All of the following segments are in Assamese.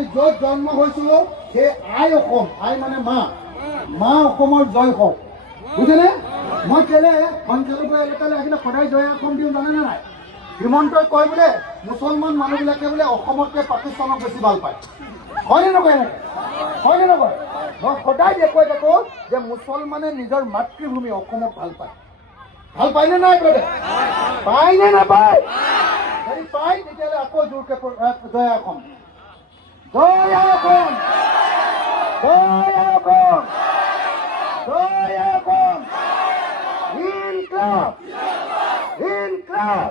আমি য'ত জন্ম হৈছিলো সেই আই অসম, আই মানে মা অসমৰ জয় হওক, বুজিলে? মই কেলে সঞ্চালকৰ এলেকালৈ আহিলে সদায় জয় অসম দিওঁ জানেনে নাই? হিমন্তই কয় বোলে মুছলমান মানুহবিলাকে বোলে অসমতকৈ পাকিস্তানক বেছি ভাল পায়, হয়নে নকয়? এনেকৈ হয়নে নকয়? মই সদায় দেখুৱাই থাকোঁ যে মুছলমানে নিজৰ মাতৃভূমি অসমক ভাল পায়। ভাল পায়নে নাই বোলে? পায়নে নাপায়? যদি পায় তেতিয়াহ'লে আকৌ জোৰকে জয় অসম, জয় অসম, জয় অসম, জয় অসম, ইনকলাব, ইনকলাব।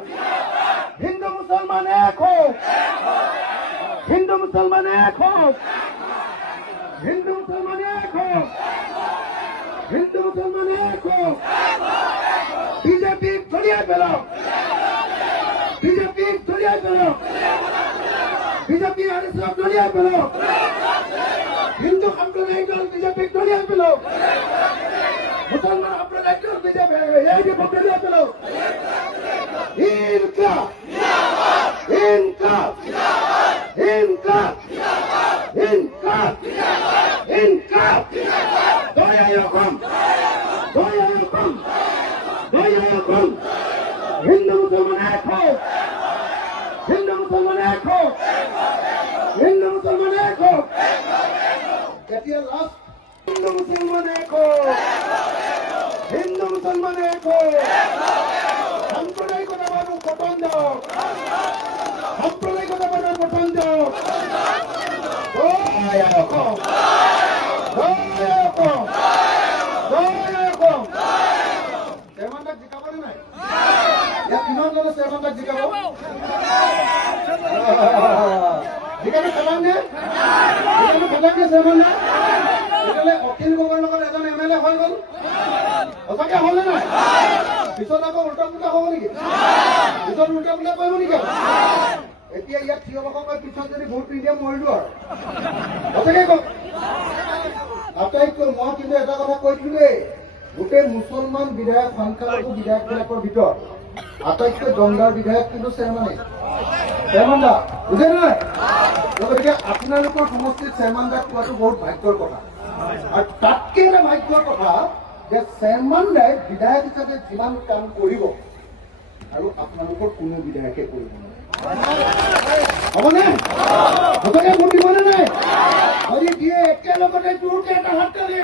হিন্দু মুসলমান এক হোক, হিন্দু মুসলমান এক হোক, হিন্দু মুসলমান এক হোক, হিন্দু মুসলমান এক হোক। বিজেপি ধরিয়ে পেলাও, বিজেপি ধরিয়ে পেলাও, বিজেপি আরএসএস ধরিয়ে পেলাও, হিন্দু সম্প্রদায় দল বিজেপি ধরিয়ে পেলাও, মুসলমান সম্প্রদায় দল বিজেপি ধরিয়ে পেলাও। ইনকলাব, ইনকলাব, ইনকলাব, ইনকলাব, ইনকলাব। জয় অসম, জয় অসম, জয় অসম। হিন্দু মুসলমান এক হোক, হিন্দু মুসলমান এক হোক, হিন্দু মুসলমান এক হোক। এতিয়া লাষ্ট, হিন্দু মুসলমান এক হোক, হিন্দু মুসলমান এক হোক। সাম্প্রদায়িকতাবাদক পতন দাও, সাম্প্রদায়িকতাবাদক পতন দাও। জয় অসম, জয় অসম, জয় অসম। চেয়াৰমেনক জিকাবনে নাই? ইয়াত কিমান জনে চেয়াৰমেনক জিকাব? জিকাটো খেলাংগে, জিকাটো খেলাংগে চেয়াৰমেনে। তেতিয়াহ'লে অখিল গগৈৰ লগত এজন MLA হৈ গ'ল, সঁচাকে হ'লনে নাই? পিছত আকৌ উল্টা পুল্টা হ'ব নেকি? পিছত উল্টা পুল্টা কৰিব নেকি? এতিয়া ইয়াত থিয় বসকৰ পিছত যদি ভোট নিদিয়ে মৰিলো আৰু, সঁচাকে কওক। আটাইতকৈ মই কিন্তু এটা কথা কৈছিলো দেই, গোটেই মুছলমান বিধায়ক সংখ্যালঘু বিধায়কবিলাকৰ ভিতৰত আটাইতকৈ দমদাৰ বিধায়ক কিন্তু চেয়াৰমেনে, চেয়াৰমেন দা, বুজে নাই? গতিকে আপোনালোকৰ সমষ্টিত চেয়াৰমেন দাক পোৱাটো বহুত ভাগ্যৰ কথা। আৰু তাতকৈ এটা ভাগ্যৰ কথা যে চেয়াৰমেন দাই বিধায়ক হিচাপে যিমান কাম কৰিব আৰু আপোনালোকৰ কোনো বিধায়কে কৰিব নোৱাৰে, হ'বনে? সঁচাকে ভোট দিবনে নাই? যদি দিয়ে একেলগতে জোৰকে এটা হাত তালি।